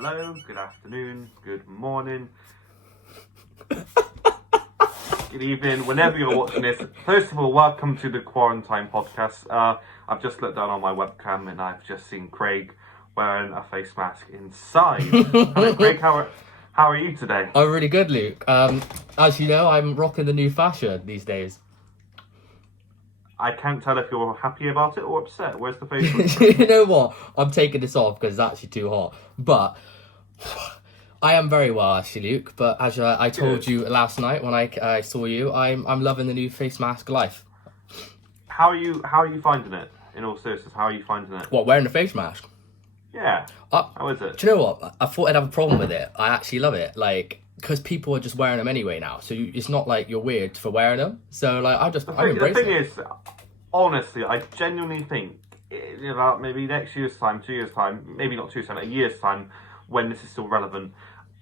Hello, good afternoon, good morning, good evening, whenever you're watching this. First of all, welcome to the Quarantime podcast. I've just looked down on my webcam and I've just seen Craig wearing a face mask inside. Hello, Craig, how are you today? I'm really good, Luke. As you know, I'm rocking the new fashion these days. I can't tell if you're happy about it or upset. Where's the face mask? You know what? I'm taking this off because it's actually too hot. But I am very well, actually, Luke. But as I told you last night when I saw you, I'm loving the new face mask life. How are you finding it? In all seriousness, how are you finding it? What, wearing a face mask? Yeah. How is it? Do you know what? I thought I'd have a problem with it. I actually love it. Because people are just wearing them anyway now. So it's not like you're weird for wearing them. So, I'm embracing it. The thing is, honestly, I genuinely think in about maybe next year's time, 2 years' time, maybe not 2 years' time, a year's time, when this is still relevant,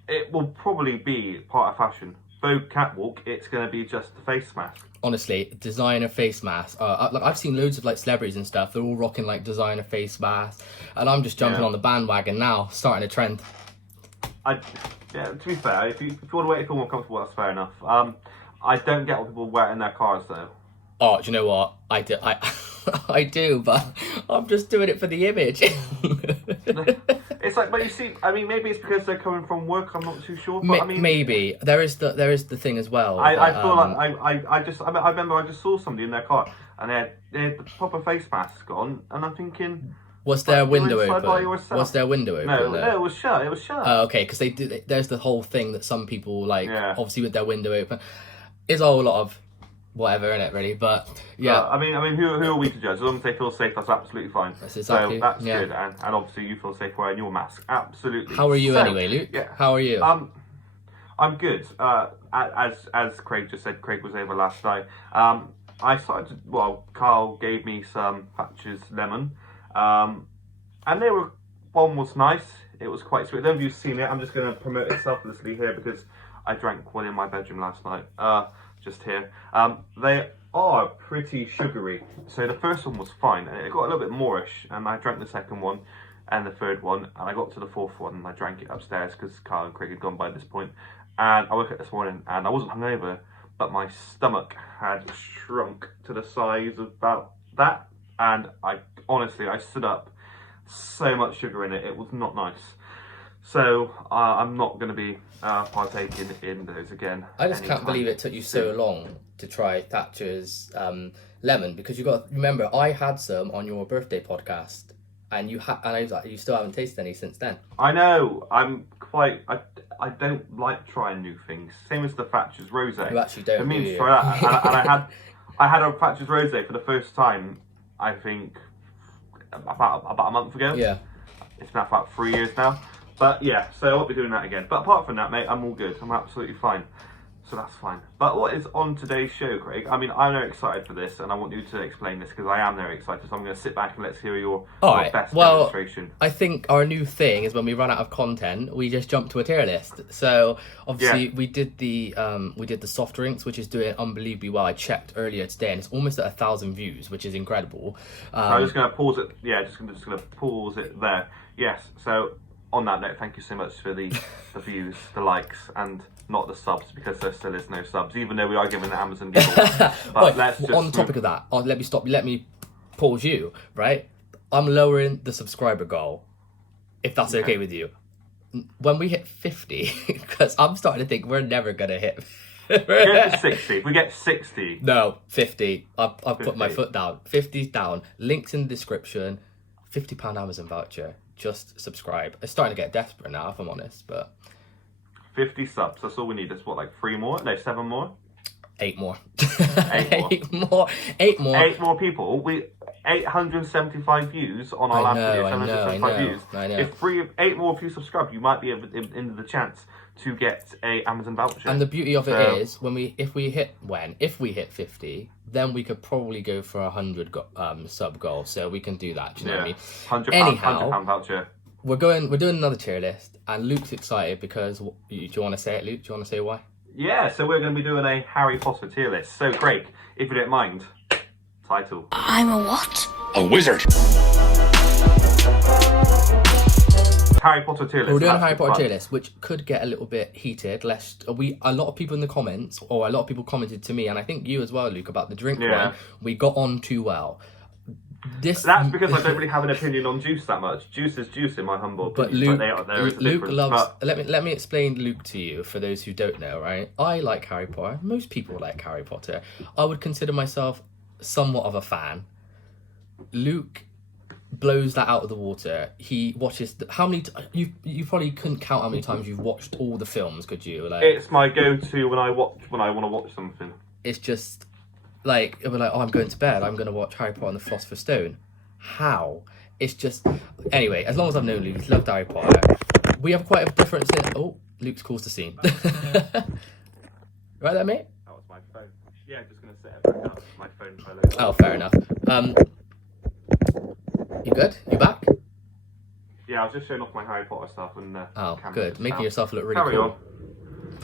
it will probably be part of fashion. Vogue catwalk, it's going to be just the face mask. Honestly, designer face masks. I've seen loads of celebrities and stuff. They're all rocking designer face masks, and I'm just jumping on the bandwagon now, starting a trend. To be fair, if you want to wait, if you're more comfortable, that's fair enough. I don't get what people wear in their cars though. Oh, do you know what? I do. I do, but I'm just doing it for the image. It's but you see, maybe it's because they're coming from work. I'm not too sure. But maybe there is the thing as well. I feel I remember I just saw somebody in their car and they had the proper face mask on, and I'm thinking, was their window open? Was their window open? No, it was shut. It was shut. Oh, okay, because there's the whole thing that some people obviously with their window open. It's a whole lot of whatever in it, really, but yeah. Who are we to judge? As long as they feel safe, that's absolutely fine. That's exactly, so that's good, and obviously you feel safe wearing your mask. Absolutely. How are you anyway, Luke? Yeah. How are you? I'm good. As Craig just said, Craig was over last night. I started to, Carl gave me some Thatcher's lemon, and one was nice. It was quite sweet. Those of you who've seen it, I'm just going to promote it selflessly here because I drank one in my bedroom last night. Just here. They are pretty sugary. So the first one was fine, and it got a little bit moreish, and I drank the second one and the third one, and I got to the fourth one, and I drank it upstairs because Carl and Craig had gone by this point. And I woke up this morning, and I wasn't hungover, but my stomach had shrunk to the size of about that, and I stood up. So much sugar in it, it was not nice. So I'm not going to be partaking in those again. I just can't believe it took you so long to try Thatcher's lemon, because you got to remember I had some on your birthday podcast, and you still haven't tasted any since then. I know. I don't like trying new things. Same as the Thatcher's rosé. You actually don't. Try that. I had a Thatcher's rosé for the first time. I think about a month ago. Yeah. It's been about 3 years now. But yeah, so I won't be doing that again. But apart from that, mate, I'm all good. I'm absolutely fine. So that's fine. But what is on today's show, Craig? I'm very excited for this, and I want you to explain this because I am very excited. So I'm going to sit back and let's hear your best demonstration. I think our new thing is when we run out of content, we just jump to a tier list. So obviously we did the soft drinks, which is doing unbelievably well. I checked earlier today, and it's almost at 1,000 views, which is incredible. So I'm just going to pause it. Yeah, just going to pause it there. Yes. So on that note, thank you so much for the views, the likes, and not the subs, because there still is no subs, even though we are giving the Amazon giveaway. But on the topic of that, let me pause you, right? I'm lowering the subscriber goal, if that's okay with you. When we hit 50, because I'm starting to think we're never going to hit... Get to 60. If we get 60. No, 50. I've put my foot down. 50's down. Links in the description. £50 Amazon voucher. Just subscribe. It's starting to get desperate now, if I'm honest, but... 50 subs, that's all we need. That's 3 more? No, 7 more? 8 more. 8 more. 8 more. 8 more people. 875 views on our last video. 775 views. I know. If 8 more of you subscribe, you might be into the chance to get a Amazon voucher. And the beauty of it is, if we hit 50, then we could probably go for 100 sub goal. So we can do that. Do you know what I mean? £100 voucher. We're doing another tier list, and Luke's excited because do you want to say it, Luke? Do you want to say why? Yeah, so we're going to be doing a Harry Potter tier list. So Craig, if you don't mind, title. I'm a what? A wizard. Harry Potter tier list. We're doing a That's Harry good Potter fun. tier list, which could get a little bit heated. A lot of people in the comments, or a lot of people commented to me, and I think you as well, Luke, about the drink Yeah. one. We got on too well. That's because I don't really have an opinion on juice that much. Juice is juice in my humble But opinion. Luke, There is a Luke difference. loves. But Let me explain Luke to you for those who don't know. Right, I like Harry Potter. Most people like Harry Potter. I would consider myself somewhat of a fan. Luke blows that out of the water. He watches how many you probably couldn't count how many times you've watched all the films, could you? Like, it's my go-to when I want to watch something. it's just like it'll be like, oh, I'm going to bed, I'm going to watch Harry Potter and the Philosopher's Stone. How? It's just anyway. As long as I've known Luke, he's loved Harry Potter. We have quite a difference in. Oh, Luke's caused the scene. Right there, mate. That was my phone. Yeah, just gonna set it back up. My phone fell over. Oh, fair enough. You good? You back? Yeah, I was just showing off my Harry Potter stuff and. Oh, camera good. just Making out. yourself look really Carry cool. on.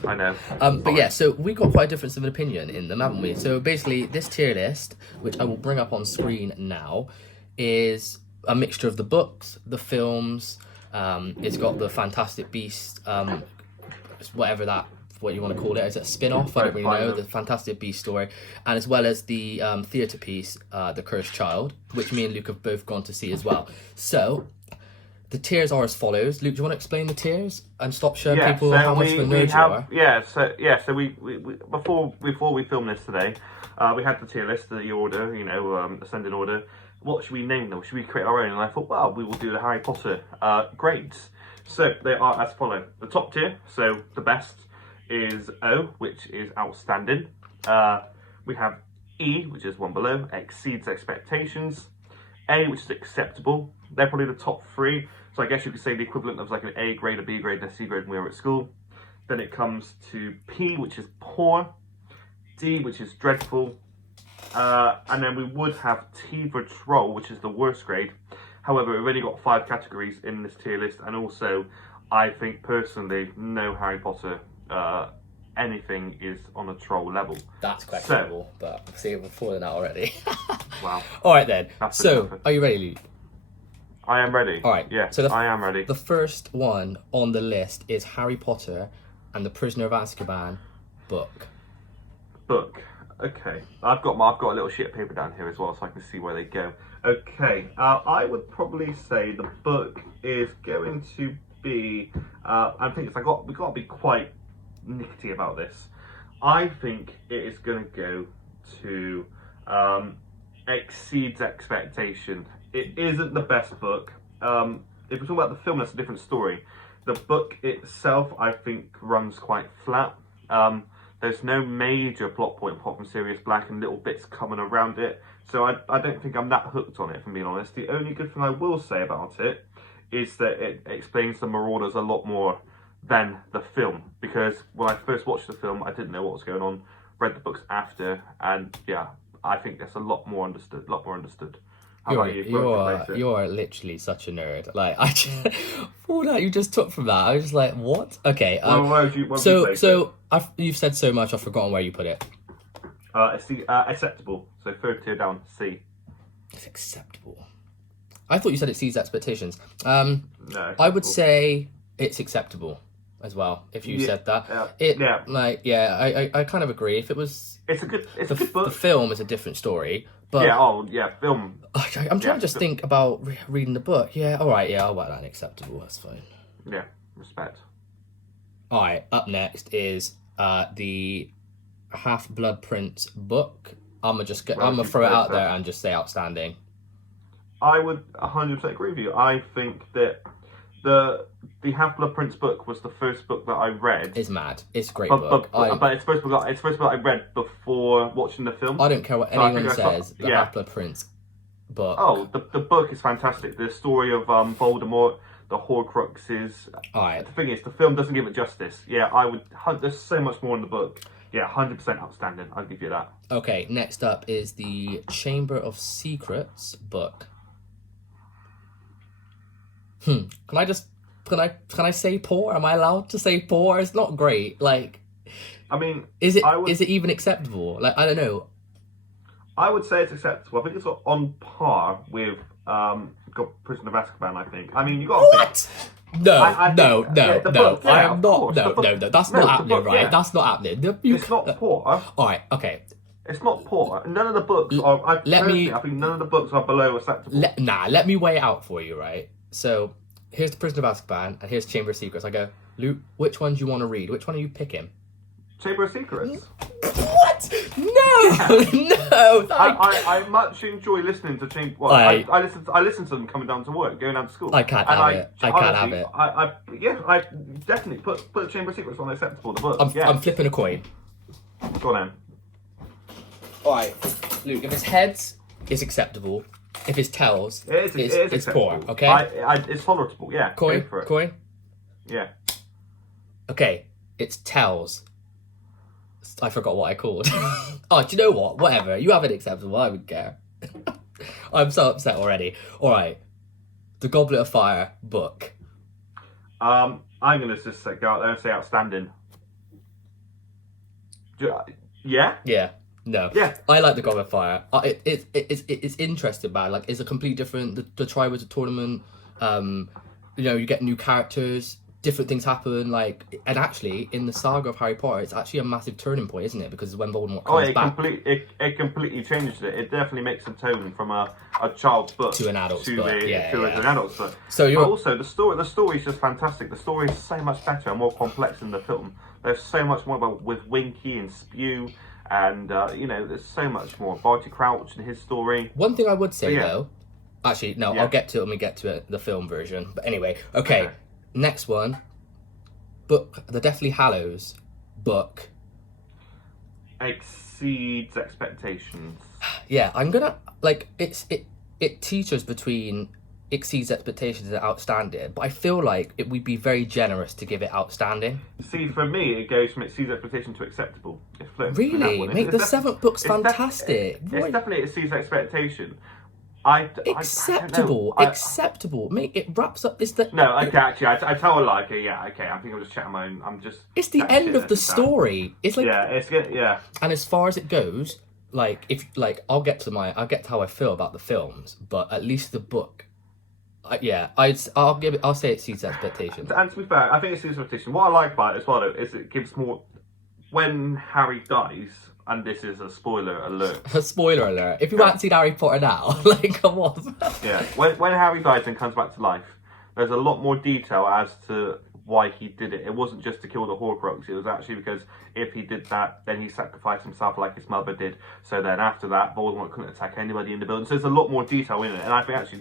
I know. But yeah, so we got quite a difference of opinion in them, haven't we? So basically, this tier list, which I will bring up on screen now, is a mixture of the books, the films. It's got the Fantastic Beast, what you want to call it. Is it a spin-off? I don't really know. The Fantastic Beast story, and as well as the theatre piece, The Cursed Child, which me and Luke have both gone to see as well. So the tiers are as follows. Luke, do you want to explain the tiers and stop showing people how much of a nerd you are? So we before we filmed this today, we had the tier list, the order, ascending order. What should we name them? Should we create our own? And I thought, well, we will do the Harry Potter grades. So they are as follow. The top tier, so the best, is O, which is outstanding. We have E, which is one below, exceeds expectations. A, which is acceptable. They're probably the top three. So I guess you could say the equivalent of like an A grade, a B grade, and a C grade when we were at school. Then it comes to P, which is poor. D, which is dreadful. And then we would have T for troll, which is the worst grade. However, we've only got 5 categories in this tier list, and also I think personally, no Harry Potter anything is on a troll level. That's questionable, but see, we're falling out already. Wow. All right then. That's So, enough. are you ready, Luke? I am ready. All right. Yes, So I am ready. The first one on the list is Harry Potter and the Prisoner of Azkaban book. Book. Okay. I've got a little sheet of paper down here as well, so I can see where they go. Okay. I would probably say the book is going to be. I think we've got to be quite nickety about this. I think it is going to go to exceeds expectation. It isn't the best book. If we're talking about the film, that's a different story. The book itself, I think, runs quite flat. There's no major plot point apart from Sirius Black and little bits coming around it. So I don't think I'm that hooked on it, if I'm being honest. The only good thing I will say about it is that it explains the Marauders a lot more than the film. Because when I first watched the film, I didn't know what was going on. Read the books after, and yeah, I think that's a lot more understood. How about you? You are literally such a nerd. Like all that you just took from that, I was just like, what? Okay. Where would you place it? You've said so much, I've forgotten where you put it. It's acceptable. So third tier down, C. It's acceptable. I thought you said it exceeds expectations. No, I would say it's acceptable as well. If you said that, I kind of agree. If it was, it's a good book. The film is a different story. But film. I'm trying to just think about reading the book. Yeah, all right. Yeah, I'll write that in acceptable. That's fine. Yeah, respect. All right. Up next is the Half-Blood Prince book. I'm gonna throw it out there and just say outstanding. I would 100% agree with you. I think that the Half-Blood Prince book was the first book that I read. It's mad. It's a great book. But it's supposed to be I read before watching the film. I don't care what anyone says. The Half-Blood Prince book. Oh, the book is fantastic. The story of Voldemort, the Horcruxes. All right. The thing is, the film doesn't give it justice. Yeah, there's so much more in the book. Yeah, 100% outstanding. I'll give you that. Okay, next up is the Chamber of Secrets book. Can I say poor? Am I allowed to say poor? It's not great. Like, I mean, is it even acceptable? Like, I don't know. I would say it's acceptable. I think it's on par with Prisoner of Azkaban. I think. I mean, you got what? No, I no, think no, the no. book. I Yeah, am of not. course. No, The book. no, no. That's No, not the happening, book. right? Yeah. That's not happening. It's not poor. All right. Okay. It's not poor. None of the books are. Let me. I think none of the books are below acceptable. Let me weigh it out for you, right? So here's the Prisoner of Azkaban and here's Chamber of Secrets. I go, Luke, which one do you want to read? Which one are you picking? Chamber of Secrets. What? No, Yeah. no. I much enjoy listening to Chamber. Well, I listen to them coming down to work, going down to school. I can't have it. I can't have it. I definitely put Chamber of Secrets on acceptable. The book. I'm flipping a coin. Go on then. All right, Luke. If it's heads, it's acceptable. If it's tails, it's poor. acceptable. Okay. It's tolerable. Yeah. Coin. Go for it. Coin. Yeah. Okay. It's tails. I forgot what I called. Oh, do you know what? Whatever. You have it acceptable. I wouldn't care. I'm so upset already. All right. The Goblet of Fire book. I'm gonna just go out there and say outstanding. Yeah. Yeah. No. Yeah. I like the Goblet of Fire. It's interesting, man. Like, it's a complete different. The Triwizard Tournament. You get new characters. Different things happen, like, and actually in the saga of Harry Potter, it's actually a massive turning point, isn't it? Because when Voldemort comes back, it completely changed it. It definitely makes a tone from a child's book to an adult's book, an adult's book. So but also the story is just fantastic. The story is so much better and more complex than the film. There's so much more about with Winky and Spew, and there's so much more. Barty Crouch and his story. One thing I would say though, actually no, I'll get to it when we get to it, the film version. But anyway, okay. Next one, book The Deathly Hallows book exceeds expectations. Yeah, I'm gonna it teeters between exceeds expectations and outstanding, but I feel like it would be very generous to give it outstanding. See, for me, it goes from exceeds expectation to acceptable. It's flipped. Really, mate, the seventh book's fantastic. It's definitely exceeds expectation. Acceptable, mate. It wraps up. It's the no. Okay, actually, I tell a lie. Okay, yeah. Okay, I think I'm just chatting my own. I'm just. It's the end of the story. It's like it's good. Yeah. And as far as it goes, I'll get to how I feel about the films, but at least the book. I'll say it exceeds expectations. And to be fair, I think it exceeds expectation. What I like about it as well, though, is it gives more. When Harry dies, and this is a spoiler alert. A spoiler alert. If you haven't seen Harry Potter now, come on. Yeah. When Harry dies and comes back to life, there's a lot more detail as to why he did it. It wasn't just to kill the Horcrux. It was actually because if he did that, then he sacrificed himself like his mother did. So then after that, Voldemort couldn't attack anybody in the building. So there's a lot more detail in it. And I think actually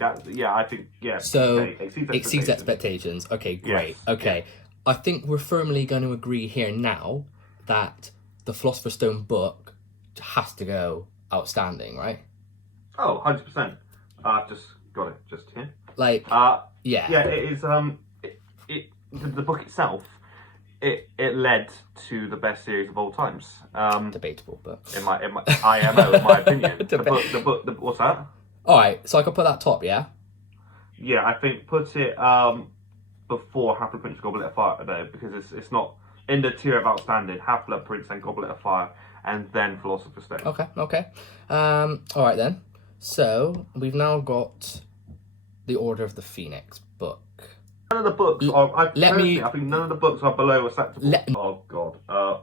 So, okay, exceeds expectations. Okay, great. Yes. Okay. I think we're firmly going to agree here now that the Philosopher's Stone book has to go outstanding, right? Oh, 100%. I've just got it just here. Yeah. Yeah, it is, the book itself, it led to the best series of all times. Debatable, but... In my IMO, in my opinion. What's that? Alright, so I can put that top, yeah? Yeah, I think put it, before Half-Blood Prince Goblet of Fire, though, because it's not in the tier of outstanding. Half-Blood Prince and Goblet of Fire, and then Philosopher's Stone. Okay. Alright then. So, we've now got the Order of the Phoenix book. None of the books are... I think none of the books are below acceptable. Oh, God.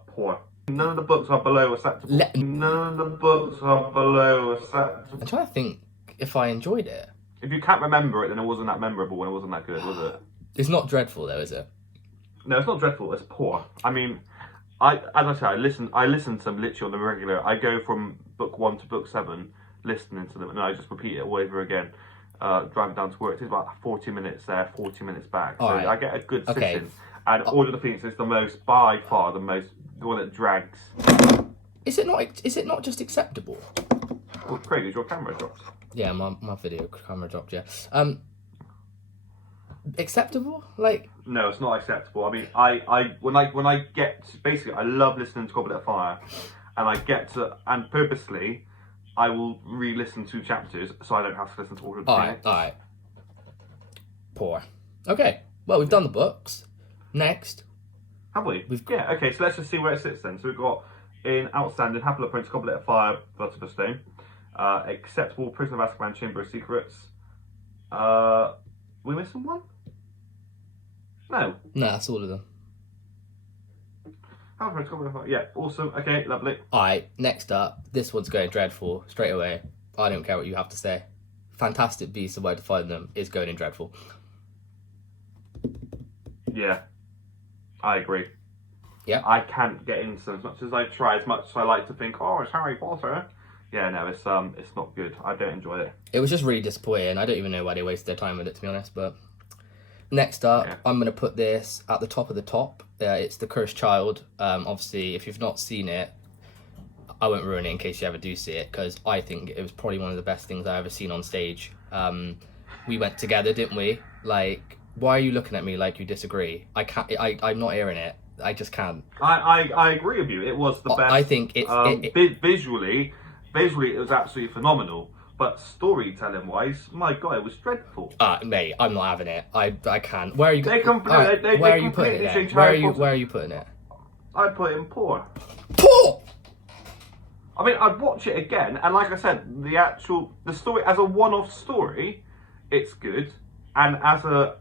Poor. None of the books are below acceptable. None of the books are below acceptable. I'm trying to think if I enjoyed it. If you can't remember it, then it wasn't that memorable and it wasn't that good, was it? It's not dreadful, though, is it? No, it's not dreadful. It's poor. I mean, as I say, I listen to them literally on the regular. I go from book 1 to book 7, listening to them, and I just repeat it all over again. Driving down to work, it's about 40 minutes there, 40 minutes back. So I get a good sit-in. And Order of the Phoenix is by far the one that drags. Is it not just acceptable? Well, Craig, is your camera dropped? Yeah, my video camera dropped. Yeah. Acceptable? No, it's not acceptable. I mean, when I get basically, I love listening to Goblet of Fire, and purposely, I will re-listen to chapters so I don't have to listen to Order of the Phoenix. Alright. Poor. Okay. Well, we've done the books. Next. Have we? Yeah. Okay. So let's just see where it sits then. So we've got in outstanding Half-Blood Prince, Goblet of Fire, Philosopher's Stone. Acceptable, Prisoner of Azkaban, Chamber of Secrets. We missing one? No. No, that's all of them. Yeah, awesome. Okay, lovely. Alright, next up, this one's going dreadful straight away. I don't care what you have to say. Fantastic Beasts and Where to Find Them is going in dreadful. Yeah, I agree. Yeah. I can't get into them as much as I try, as much as I like to think, oh, it's Harry Potter. Yeah, no, it's not good. I don't enjoy it. It was just really disappointing. I don't even know why they wasted their time with it, to be honest. But next up, Yeah. I'm going to put this at the top of the top. It's The Cursed Child. Obviously, if you've not seen it, I won't ruin it in case you ever do see it, because I think it was probably one of the best things I've ever seen on stage. We went together, didn't we? Like, why are you looking at me like you disagree? I can't. I'm not hearing it. I just can't. I agree with you. It was the best. I think it's visually, it was absolutely phenomenal. But storytelling wise, my God, it was dreadful. Mate, I'm not having it. I can't. Where are you? They where are you putting it? Then? Where are you putting it? I'd put it in poor. Poor. I mean, I'd watch it again, and like I said, the story as a one-off story, it's good, and as a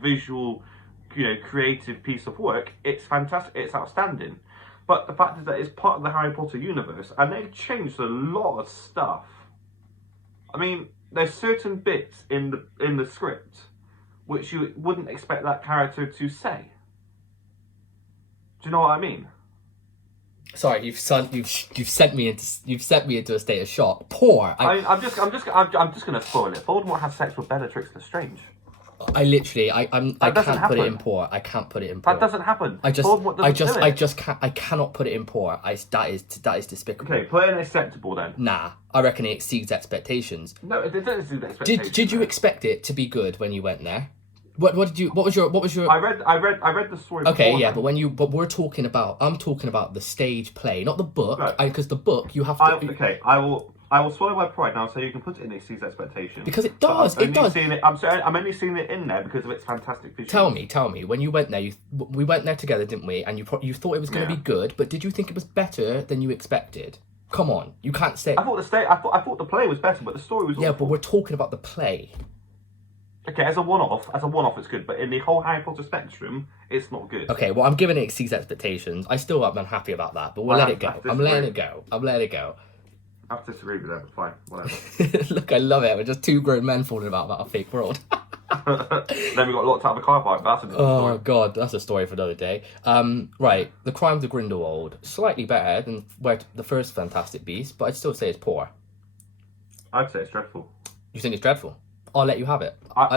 visual, creative piece of work, it's fantastic. It's outstanding. But the fact is that it's part of the Harry Potter universe, and they've changed a lot of stuff. I mean, there's certain bits in the script which you wouldn't expect that character to say. Do you know what I mean? Sorry, you've sent me into a state of shock. Poor. I'm just gonna spoil it. Voldemort has sex with Bellatrix Lestrange. I can't put it in poor. I can't put it in poor. That doesn't happen. I cannot put it in poor. That is despicable. Okay, put it in acceptable then. Nah, I reckon it exceeds expectations. No, it doesn't exceed expectations. Did you expect it to be good when you went there? What was your? I read the story. Okay, yeah, but we're talking about. I'm talking about the stage play, not the book. Because the book you have to. I will swallow my pride now, so you can put it in exceeds expectation. Because it does. It does. I'm only seeing it in there because of its fantastic visuals. Tell me. When you went there, we went there together, didn't we? And you thought it was going to be good, but did you think it was better than you expected? Come on, you can't say. I thought the play was better, but the story was. Yeah, awful. but we're talking about the play. Okay, as a one-off, it's good, but in the whole Harry Potter spectrum, it's not good. Okay, well, I'm giving it exceeds expectations. I still am unhappy about that, but we'll let it go. I'm letting it go. I have to disagree with that, but fine, whatever. Look, I love it. We're just two grown men falling about a fake world. Then we got locked out of a car park. That's a different story. Oh God, that's a story for another day. Right, The Crimes of Grindelwald, slightly better than the first Fantastic Beasts, but I'd still say it's poor. I'd say it's dreadful. You think it's dreadful? I'll let you have it. I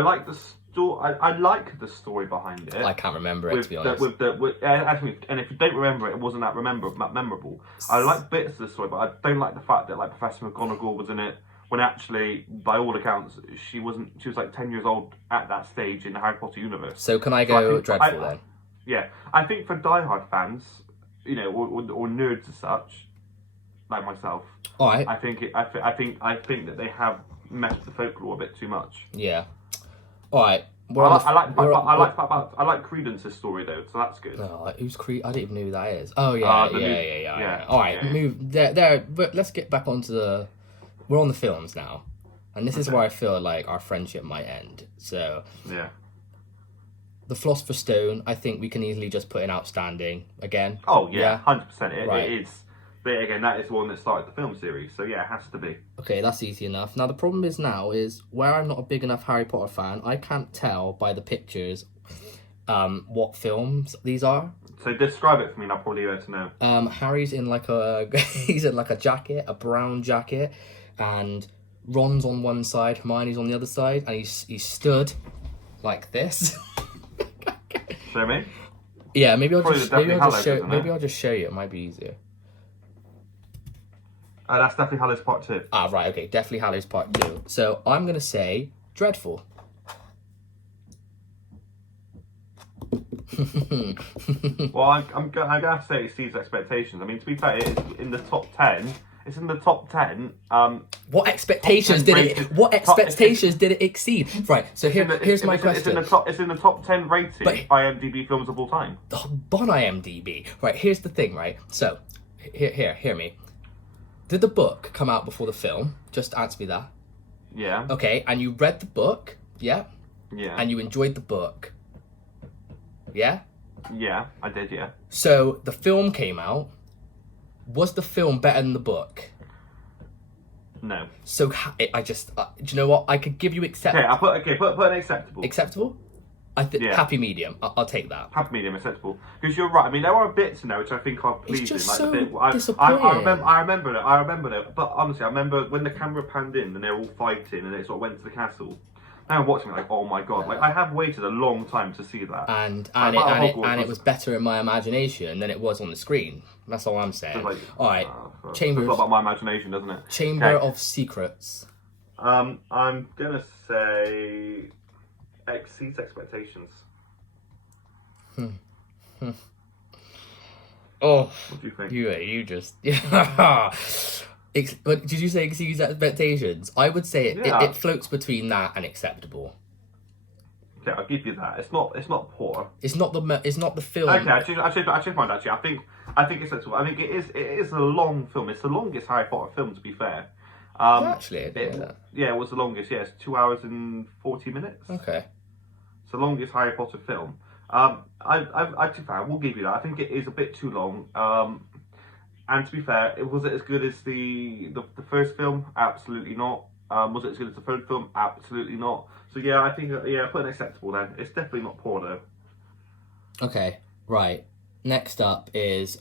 like the story. I like the story behind it. I can't remember it, to be honest. And if you don't remember it wasn't that memorable. I like bits of the story, but I don't like the fact that like Professor McGonagall was in it when actually, by all accounts, she was like 10 years old at that stage in the Harry Potter universe. So can I go dreadful then? Yeah, I think for diehard fans, or nerds as such, like myself. All right. I think that they have messed with the folklore a bit too much. Yeah. All right. I like Credence's story though, so that's good. Oh, who's I don't even know who that is. Oh yeah. All right, move there. But let's get back onto the. We're on the films now, and this is where I feel like our friendship might end. So yeah. The Philosopher's Stone, I think we can easily just put in outstanding again. Oh yeah, 100%. It is. But again, that is the one that started the film series, so yeah, it has to be. Okay, that's easy enough. Now the problem is where I'm not a big enough Harry Potter fan, I can't tell by the pictures what films these are. So describe it for me, and I'll probably be able to know. Harry's in like he's in like a jacket, a brown jacket, and Ron's on one side, Hermione's on the other side, and he's stood like this. Show me. Yeah, maybe I'll just show you. It might be easier. That's Deathly Hallows Part 2. Ah, right, okay. Deathly Hallows Part 2. So, I'm going to say dreadful. Well, I'm going to say it exceeds expectations. I mean, to be fair, it's in the top 10. It's in the top 10. What expectations did it exceed? Right, so here's my question. It's in the top 10 rated IMDb films of all time. On IMDb. Right, here's the thing, right? So, hear me. Did the book come out before the film? Just answer me that. Yeah. Okay, and you read the book Yeah? Yeah. And you enjoyed the book. Yeah? Yeah, I did, yeah. So the film came out. Was the film better than the book? No. So I just, do you know what? I could give you Put an acceptable. acceptable. I think Yeah. happy medium. I'll take that. Happy medium, acceptable. Because you're right. I mean, there are bits in there which I think are pleasing. just like so the bit, disappointing. I remember it. But honestly, I remember when the camera panned in and they were all fighting and it sort of went to the castle. Now I'm watching it like, oh my god! Like I have waited a long time to see that. And it was better in my imagination than it was on the screen. That's all I'm saying. Like, all right, it's Chamber a lot about my imagination, doesn't it? Chamber of Secrets. I'm gonna say exceeds expectations. Oh, what do you think? You just But did you say exceeds expectations? I would say it floats between that and acceptable. Okay, I'll give you that. It's not poor. It's not the film. Okay, I changed mind actually. I think it's acceptable. I think it is a long film. It's the longest Harry Potter film, to be fair. Actually, I didn't know that. Yeah, it was the longest. Yeah, it's 2 hours and 40 minutes. Okay. It's the longest Harry Potter film. To be fair, we'll give you that. I think it is a bit too long. And to be fair, was it as good as the first film? Absolutely not. Was it as good as the third film? Absolutely not. So yeah, I think put an acceptable then. It's definitely not poor though. Okay, right. Next up is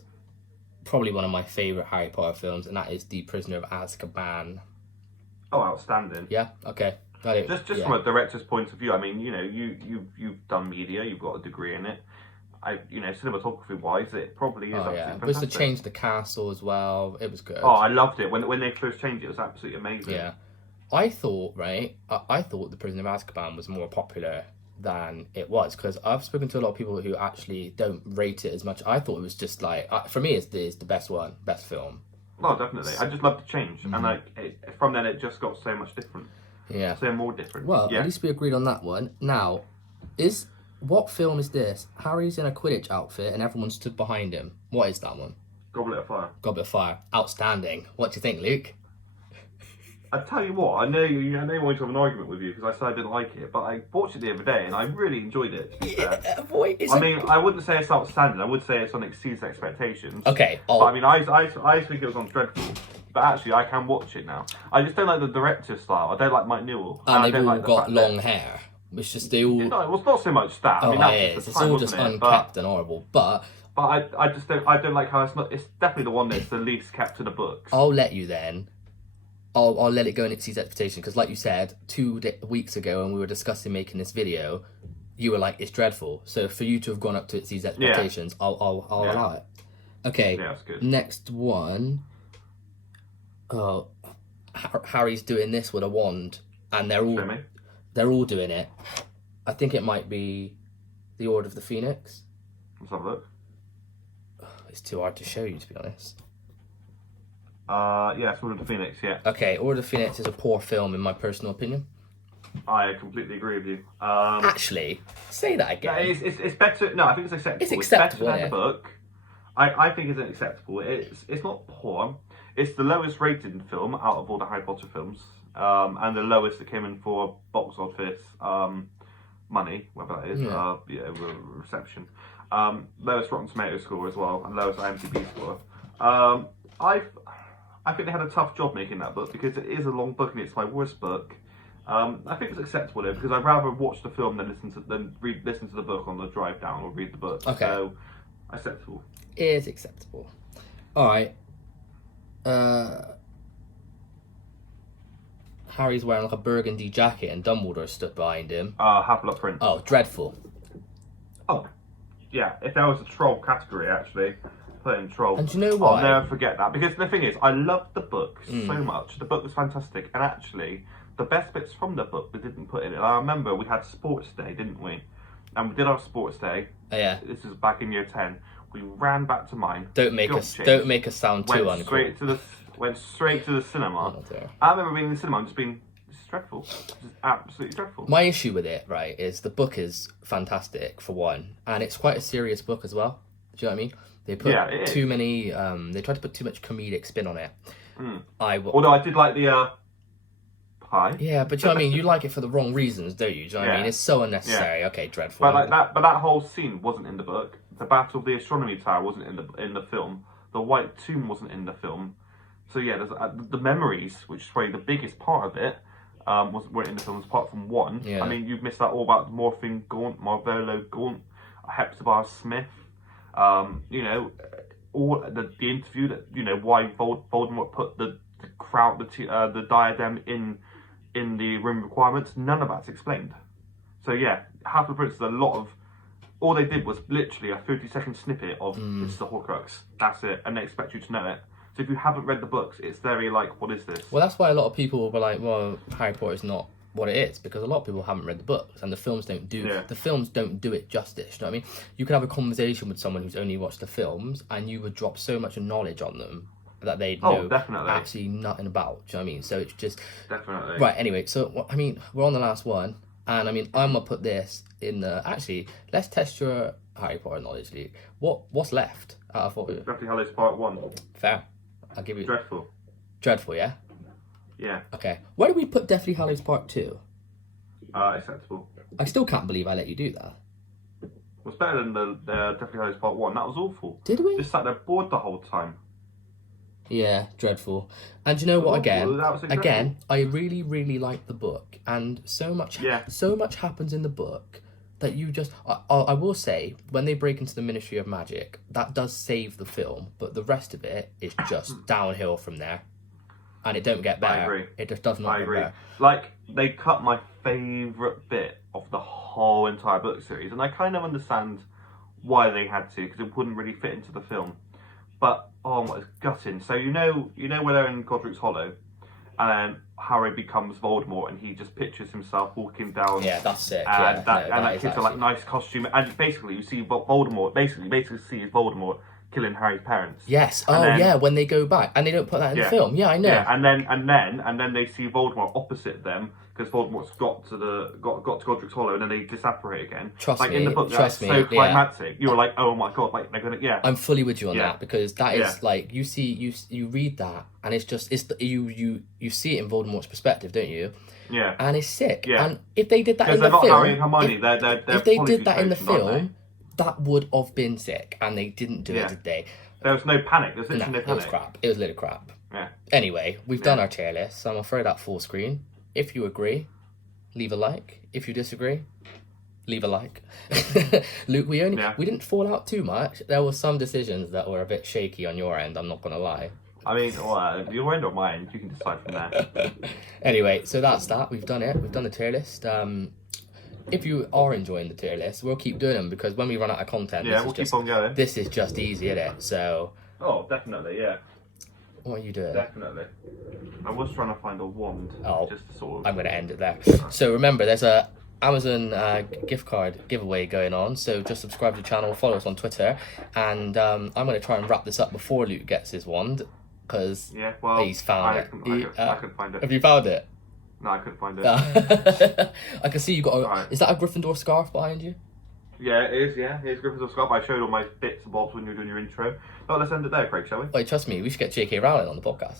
probably one of my favourite Harry Potter films, and that is The Prisoner of Azkaban. Oh, outstanding. Yeah. Okay. Just from a director's point of view, I mean, you've done media, you've got a degree in it. Cinematography wise, it probably is absolutely fantastic. It was to change the castle as well. It was good. Oh, I loved it when they first changed it. It was absolutely amazing. Yeah, I thought I thought The Prisoner of Azkaban was more popular than it was, because I've spoken to a lot of people who actually don't rate it as much. I thought it was just like, for me, it's the best film. Oh, definitely. I just loved the change, and from then it just got so much different. Yeah, so more different. Well, at least we agreed on that one. Now, what film is this? Harry's in a Quidditch outfit and everyone stood behind him. What is that one? Goblet of Fire. Goblet of Fire. Outstanding. What do you think, Luke? I tell you what, I know you wanted to have an argument with you because I said I didn't like it, but I watched it the other day and I really enjoyed it. I wouldn't say it's outstanding. I would say it's on exceeds expectations. Okay. But, I mean, I think it was on dreadful. But actually, I can watch it now. I just don't like the director's style. I don't like Mike Newell. And they've all got long hair. It's just they all. No, it was not so much that. I mean, that's it's all just unkept and horrible. But I just don't. I don't like how it's not. It's definitely the one that's the least kept to the books. I'll let you then. I'll let it go and exceed expectation, because, like you said, 2 weeks ago when we were discussing making this video, you were like, it's dreadful. So for you to have gone up to exceed expectations, I'll allow it. Okay. Yeah, that's good. Next one. Oh, Harry's doing this with a wand, and they're all doing it. I think it might be the Order of the Phoenix. Let's have a look. It's too hard to show you, to be honest. Yeah, it's Order of the Phoenix, yeah. Okay, Order of the Phoenix is a poor film, in my personal opinion. I completely agree with you. Actually, say that again. It's better. No, I think it's acceptable. It's acceptable. It's better than the book. I think it's acceptable. It's not poor. It's the lowest rated film out of all the Harry Potter films, and the lowest that came in for box office money, whatever that is. Reception. Lowest Rotten Tomatoes score as well, and lowest IMDb score. I think they had a tough job making that book because it is a long book and it's my worst book. I think it's acceptable though, because I'd rather watch the film than listen to the book on the drive down or read the book. Okay. So acceptable. It is acceptable. All right. Harry's wearing like a burgundy jacket and Dumbledore stood behind him. Half-Blood Prince. Oh, dreadful. Oh, yeah. If there was a troll category, actually, put in troll. And do you know what? I'll never forget that, because the thing is, I loved the book so much. The book was fantastic, and actually, the best bits from the book we didn't put in it. I remember we had sports day, didn't we? And we did our sports day. Oh, yeah. This is back in year 10. We ran back to mine. Don't make us sound too uncool. Went straight to the cinema. Oh, dear. I remember being in the cinema and just being, this is dreadful. This is absolutely dreadful. My issue with it, right, is the book is fantastic for one, and it's quite a serious book as well. Do you know what I mean? They put too many. They tried to put too much comedic spin on it. Although I did like the high. Yeah, but you know what I mean? You like it for the wrong reasons, don't you? Do you know what I Yeah. mean? It's so unnecessary. Okay, dreadful. But that whole scene wasn't in the book. The Battle of the Astronomy Tower wasn't in the film. The White Tomb wasn't in the film. So yeah, there's the memories, which is probably the biggest part of it, weren't in the films apart from one. Yeah. I mean, you've missed out all about Morphine Gaunt, Marvolo Gaunt, Hepzibah Smith. You know, all the interview that why Voldemort put the crown, the diadem in the room requirements. None of that's explained. So yeah, Half-Blood Prince is a lot of. All they did was literally a 30-second snippet of this is the Horcrux. That's it, and they expect you to know it. So if you haven't read the books, it's very like, what is this? Well, that's why a lot of people were like, well, Harry Potter's not what it is, because a lot of people haven't read the books, and the films don't do it justice. You know what I mean? You can have a conversation with someone who's only watched the films, and you would drop so much knowledge on them that they know absolutely nothing about. Do you know what I mean? So it's just definitely right. Anyway, so I mean, we're on the last one, and I mean, I'm gonna put this in the. Actually, let's test your Harry Potter knowledge, Luke. What's left out of what? Deathly Hallows Part 1. Fair. I'll give you Dreadful. Dreadful, yeah. Yeah. Okay. Where do we put Deathly Hallows Part 2? Acceptable. I still can't believe I let you do that. What's better than the Deathly Hallows Part 1? That was awful. Did we? Just sat there bored the whole time. Yeah, dreadful. And you know what? Awful. Again, I really, really like the book, and so much happens in the book that you just. I will say, when they break into the Ministry of Magic, that does save the film, but the rest of it is just downhill from there, and it don't get better. I agree. It just does not get better. Like, they cut my favourite bit of the whole entire book series, and I kind of understand why they had to, because it wouldn't really fit into the film. But it's gutting. So you know where they're in Godric's Hollow, and then Harry becomes Voldemort, and he just pictures himself walking down. Yeah, that's sick. And that kid's actually... like nice costume, and basically you see Voldemort. Basically see is Voldemort killing Harry's parents. Yes. When they go back, and they don't put that in the film. Yeah, I know. Yeah, and then they see Voldemort opposite them, because Voldemort's got to Godric's Hollow, and then they disapparate again. Trust me. In the book, that's so climactic. You're like, oh my god, like they're gonna. Yeah. I'm fully with you on that, because that is like you read that, and it's you see it in Voldemort's perspective, don't you? Yeah. And it's sick. Yeah. And if they did that in the film, Harry and Hermione. If they did that in the film, that would have been sick, and they didn't do it, did they? There was no panic. There was literally no panic. It was crap. It was a little crap. Yeah. Anyway, we've done our tier list, so I'm afraid that full screen. If you agree, leave a like. If you disagree, leave a like. Luke, we didn't fall out too much. There were some decisions that were a bit shaky on your end, I'm not gonna lie. I mean, if you're end or my end, you can decide from there. Anyway, so that's that. We've done it. We've done the tier list. If you are enjoying the tier list, we'll keep doing them, because when we run out of content, we'll keep on going. This is just easy, isn't it? So. Oh, definitely, yeah. What are you doing? Definitely. I was trying to find a wand. Just to sort of... I'm going to end it there. So remember, there's a Amazon gift card giveaway going on. So just subscribe to the channel, follow us on Twitter, and I'm going to try and wrap this up before Luke gets his wand, because he's found it. I couldn't find it. Have you found it? No, I couldn't find it. I can see you got Is that a Gryffindor scarf behind you? Yeah, it is, yeah. Here's Gryffindor scarf. I showed all my bits and bobs when you were doing your intro. Oh, let's end it there, Craig, shall we? Wait, trust me, we should get J.K. Rowling on the podcast.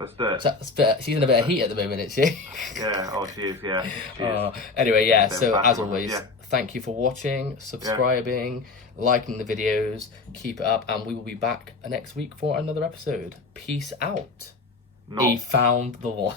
Let's do it. She's in a bit of heat at the moment, isn't she? Yeah, she is, yeah. She is. Anyway, so as always, thank you for watching, subscribing, liking the videos, keep it up, and we will be back next week for another episode. Peace out. He found the one.